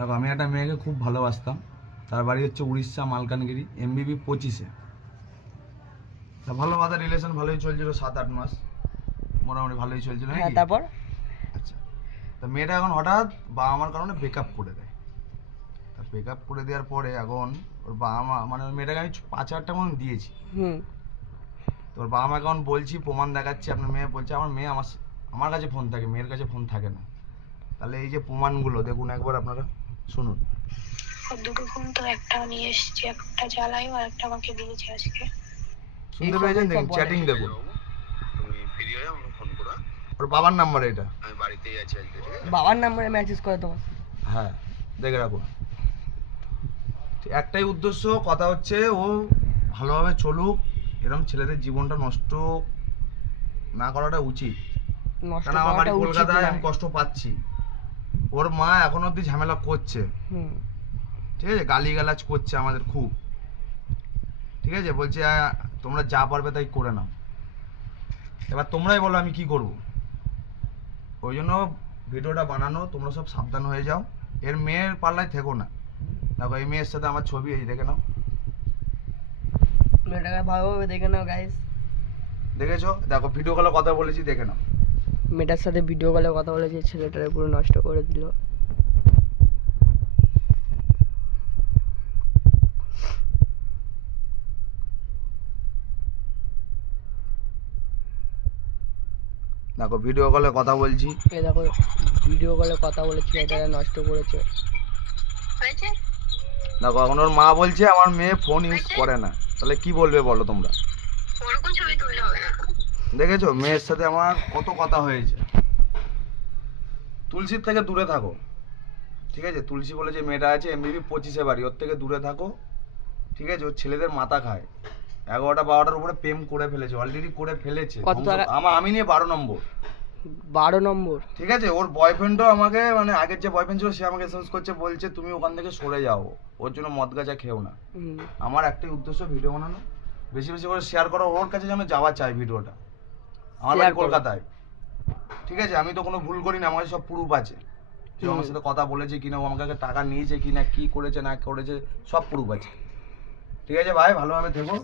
দেখো আমি একটা মেয়েকে খুব ভালোবাসতাম, তার বাড়ি হচ্ছে উড়িষ্যা মালকানগিরি, MBB 25-এ। তা ভালোবাসা রিলেশন ভালোই চলছিল 7-8 মাস, মোটামুটি ভালোই চলছিল নাকি? তারপর আচ্ছা, তা মেয়েটা এখন হঠাৎ বাবা মার কারণে ব্রেকআপ করে দেয়। তা ব্রেকআপ করে দেওয়ার পরে এখন ওর বাবা মা, মানে ওই মেয়েটাকে আমি 5,000 টাকা মতন দিয়েছি। তো ওর বাবা মাকে এখন বলছি, প্রমাণ দেখাচ্ছি, আপনার মেয়ে বলছে আমার মেয়ে আমার কাছে ফোন থাকে, মেয়ের কাছে ফোন থাকে না। তাহলে এই যে প্রমাণগুলো দেখুন একবার আপনারা শুনুন। দুটো ফোন তো একটা নিয়ে এসেছি, একটা জ্বালাই আর একটা আমাকে দিয়েছে আজকে। শুনতে পেয়েছেন? দেখুন চ্যাটিং দেখুন, তুমি ফ্রি হয়ে আমাকে ফোন করো। ওর বাবার নাম্বার এটা। আমি বাড়িতেই আছি আজকে, ঠিক আছে? বাবার নাম্বারে মেসেজ করে তোমার? হ্যাঁ, দেখে রাখুন। একটাই উদ্দেশ্য, কথা হচ্ছে ও ভালোভাবে চলুক, এরকম ছেলেদের জীবনটা নষ্ট না করাটা উচিত। নষ্ট কারণ আমার বাড়ি করাটা উচিত কলকাতায়, নয়। আমি কষ্ট পাচ্ছি। ওর মা এখন অব্দি ঝামেলা করছে, ঠিক আছে, গালিগালাজ করছে আমাদের খুব, ঠিক আছে, বলছে তোমরা যা পারবে তাই করে নাও। এবার তোমরাই বলো আমি কি করব। ওই জন্য ভিডিওটা বানানো, তোমরা সব সাবধান হয়ে যাও, এর মেয়ের পাল্লায় থেকো না। দেখো এই মেয়ের সাথে আমার ছবি, এই দেখে নাও, মেয়েটাকে ভালোভাবে দেখে নাও গাইস। দেখেছো? দেখো ভিডিও কলে কথা বলেছি, দেখে নাও। মেয়েটার সাথে ভিডিও কলে কথা বলেছে, ছেলেটারে পুরো নষ্ট করে দিল। দেখো ভিডিও কলে কথা বলছি, এই দেখো ভিডিও কলে কথা বলেছে, ছেলেটারে নষ্ট করেছে। হয়েছে? দেখো এখন ওর মা বলছে আমার মেয়ে ফোন ইউজ করে না। তাহলে কি বলবে বলো তোমরা? ওরকম ছবি তুললে হবে না। দেখেছো মেয়ের সাথে আমার কত কথা হয়েছে। তুলসীর থেকে দূরে থাকো, ঠিক আছে? তুলসী বলে যে মেয়েটা আছে, MBB 25-এ বাড়ি, ওর থেকে দূরে থাকো, ঠিক আছে? ওর ছেলেদের মাথা খায়। 11টা 12টার উপরে প্রেম করে ফেলেছে, অলরেডি করে ফেলেছে। কত টাকা? আমি নিয়ে 12 নম্বর, 12 নম্বর? ঠিক আছে? ওর বয়ফ্রেন্ডও আমাকে, মানে আগের যে বয়ফ্রেন্ড ছিল সে আমাকে এসএমএস করছে, বলছে তুমি ওখান থেকে সরে যাও, ওর জন্য মদ গাঁজা খেও না। আমার একটাই উদ্দেশ্য ভিডিও বানানো, বেশি বেশি করে শেয়ার করো, ওর কাছে যেন যাওয়া চাই ভিডিওটা। আমার বাড়ি কলকাতায়, ঠিক আছে? আমি তো কোনো ভুল করি না, আমার সব প্রুফ আছে যে আমার সাথে কথা বলেছে কিনা, ও আমাকে টাকা নিয়েছে কিনা, কি করেছে না করেছে, সব প্রুফ আছে, ঠিক আছে ভাই? ভালোভাবে থেকো।